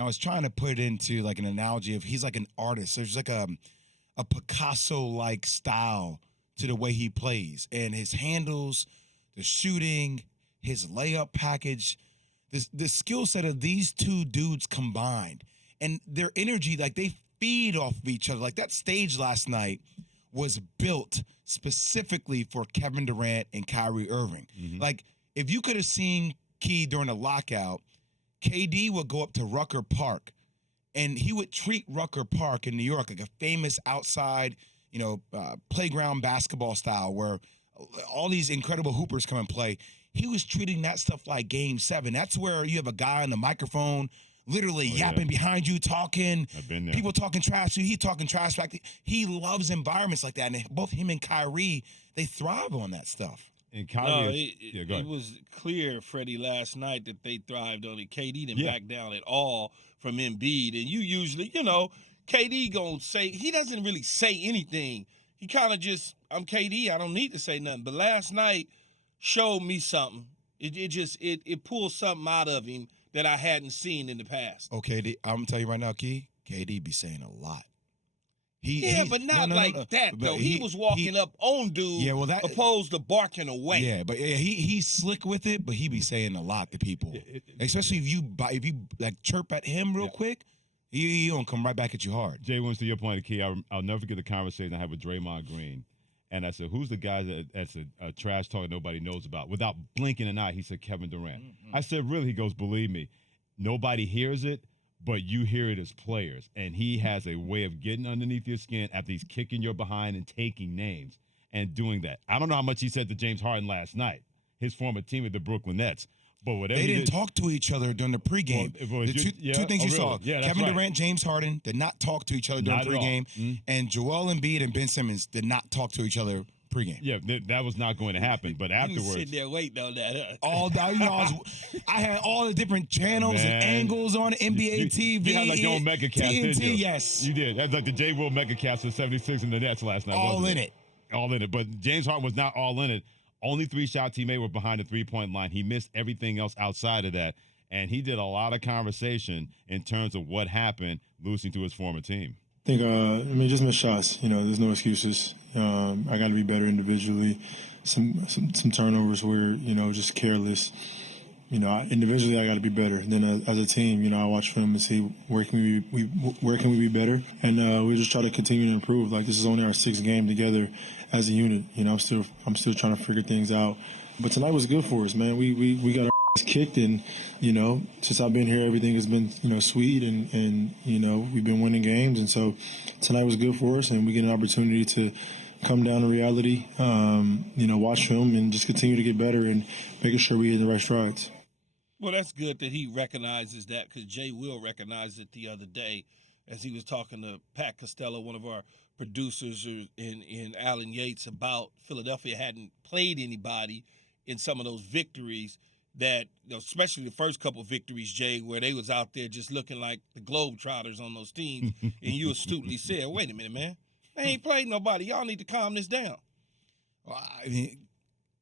I was trying to put it into like an analogy of he's like an artist. There's like a Picasso-like style to the way he plays. And his handles, the shooting, his layup package, the skill set of these two dudes combined. And their energy, like they feed off of each other. Like that stage last night was built specifically for Kevin Durant and Kyrie Irving. Like if you could have seen Key during the lockout, KD would go up to Rucker Park, and he would treat Rucker Park in New York like a famous outside, playground basketball style where all these incredible hoopers come and play. He was treating that stuff like Game 7. That's where you have a guy on the microphone literally yapping behind you, talking. I've been there. People talking trash to you. He talking trash back. He loves environments like that, and both him and Kyrie, they thrive on that stuff. And Kyrie, it was clear, Freddie, last night that they thrived on it. KD didn't back down at all from Embiid. And you usually, KD gonna say, he doesn't really say anything. He kind of just, I'm KD, I don't need to say nothing. But last night showed me something. It pulled something out of him that I hadn't seen in the past. Okay, I'm gonna tell you right now, Key, KD be saying a lot. But not like that, though. He was walking up on dude opposed to barking away. Yeah, but he's slick with it, but he be saying a lot to people. Especially if you like chirp at him real quick, he gonna come right back at you hard. Jay, once to your point, Key, I'll never forget the conversation I had with Draymond Green. And I said, who's the guy that's a trash talker nobody knows about? Without blinking an eye, he said, Kevin Durant. I said, really? He goes, believe me, nobody hears it, but you hear it as players. And he has a way of getting underneath your skin after he's kicking your behind and taking names and doing that. I don't know how much he said to James Harden last night, his former teammate, the Brooklyn Nets. But whatever they didn't talk to each other during the pregame. Two things you saw. Yeah, Kevin Durant, James Harden did not talk to each other during pregame. And Joel Embiid and Ben Simmons did not talk to each other pregame. Yeah, that was not going to happen. But afterwards, you sitting there waiting on that. All I had all the different channels and angles on it. NBA TV. You had like your own megacast, didn't you? Yes, you did. That's like the JWill megacast of 76 and the Nets last night. All in it. All in it. But James Harden was not all in it. Only 3 shots he made were behind the three-point line. He missed everything else outside of that. And he did a lot of conversation in terms of what happened losing to his former team. I think, just missed shots. There's no excuses. I got to be better individually. Some turnovers were, just careless. Individually I got to be better. Then as a team, I watch film and see where can we be better, and we just try to continue to improve. Like this is only our 6th game together as a unit. I'm still trying to figure things out. But tonight was good for us, man. We got our ass kicked, and since I've been here, everything has been sweet, and we've been winning games, and so tonight was good for us, and we get an opportunity to come down to reality, watch film and just continue to get better and making sure we hit the right strides. Well, that's good that he recognizes that, because JWill recognized it the other day as he was talking to Pat Costello, one of our producers, in Alan Yates, about Philadelphia hadn't played anybody in some of those victories that, especially the first couple of victories, Jay, where they was out there just looking like the Globetrotters on those teams. And you astutely said, wait a minute, man. They ain't played nobody. Y'all need to calm this down. Well,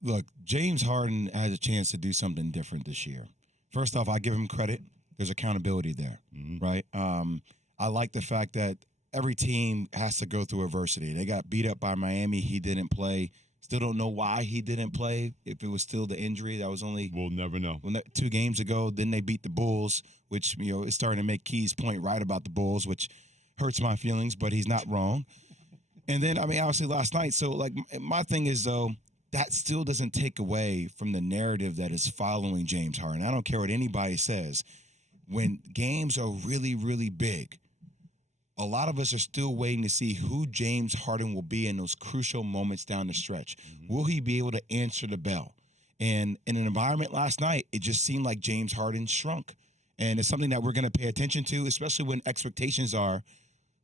look, James Harden has a chance to do something different this year. First off, I give him credit. There's accountability there, right? I like the fact that every team has to go through adversity. They got beat up by Miami. He didn't play. Still don't know why he didn't play. If it was still the injury, that was only we'll never know. 2 games ago. Then they beat the Bulls, which is starting to make Key's point right about the Bulls, which hurts my feelings, but he's not wrong. And then obviously last night. So my thing is though, that still doesn't take away from the narrative that is following James Harden. I don't care what anybody says. When games are really, really big, a lot of us are still waiting to see who James Harden will be in those crucial moments down the stretch. Will he be able to answer the bell? And in an environment last night, it just seemed like James Harden shrunk. And it's something that we're going to pay attention to, especially when expectations are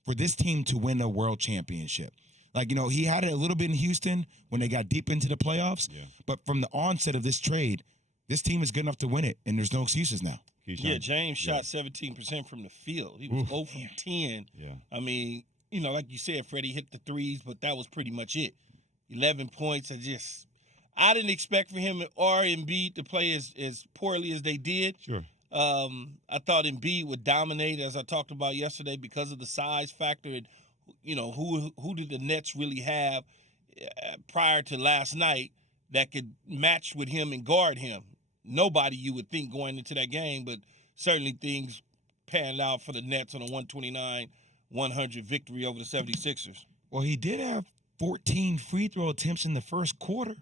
for this team to win a world championship. He had it a little bit in Houston when they got deep into the playoffs. Yeah. But from the onset of this trade, this team is good enough to win it, and there's no excuses now. Yeah, James shot 17% from the field. He was 0 from 10. Yeah. Like you said, Freddie hit the threes, but that was pretty much it. 11 points. I didn't expect for him or Embiid to play as poorly as they did. Sure. I thought Embiid would dominate, as I talked about yesterday, because of the size factor. And, who did the Nets really have prior to last night that could match with him and guard him? Nobody, you would think, going into that game, but certainly things panned out for the Nets on a 129-100 victory over the 76ers. Well, he did have 14 free throw attempts in the first quarter.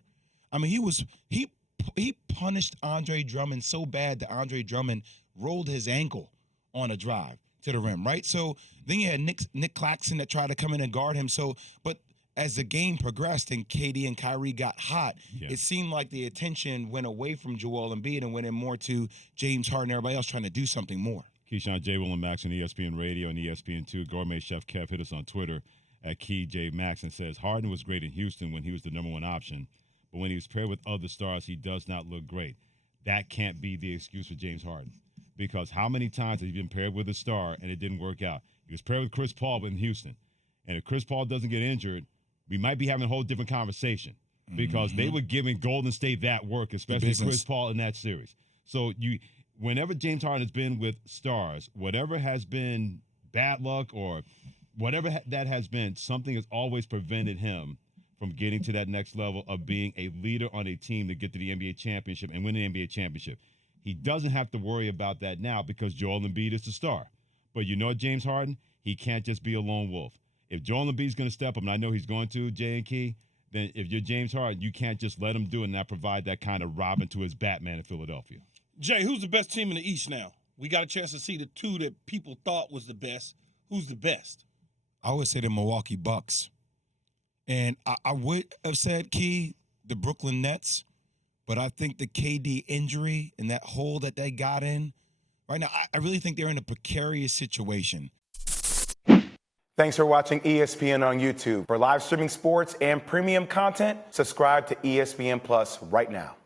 I mean, he punished Andre Drummond so bad that Andre Drummond rolled his ankle on a drive to the rim, right? So then you had Nick Claxton that tried to come in and guard him. So, but as the game progressed and KD and Kyrie got hot, it seemed like the attention went away from Joel Embiid and went in more to James Harden and everybody else trying to do something more. Keyshawn, JWill, and Max on ESPN Radio and ESPN2. Gourmet Chef Kev hit us on Twitter at KJMax and says, Harden was great in Houston when he was the number one option, but when he was paired with other stars, he does not look great. That can't be the excuse for James Harden, because how many times has he been paired with a star and it didn't work out? He was paired with Chris Paul in Houston, and if Chris Paul doesn't get injured, we might be having a whole different conversation, because they were giving Golden State that work, especially Chris Paul in that series. So whenever James Harden has been with stars, whatever has been bad luck or whatever that has been, something has always prevented him from getting to that next level of being a leader on a team to get to the NBA championship and win the NBA championship. He doesn't have to worry about that now because Joel Embiid is the star. But you know what, James Harden? He can't just be a lone wolf. If Joel Embiid's going to step up, and I know he's going to, Jay and Key, then if you're James Harden, you can't just let him do it and not provide that kind of Robin to his Batman in Philadelphia. Jay, who's the best team in the East now? We got a chance to see the two that people thought was the best. Who's the best? I would say the Milwaukee Bucks. And I would have said, Key, the Brooklyn Nets, but I think the KD injury and that hole that they got in right now, I really think they're in a precarious situation. Thanks for watching ESPN on YouTube. For live streaming sports and premium content, subscribe to ESPN Plus right now.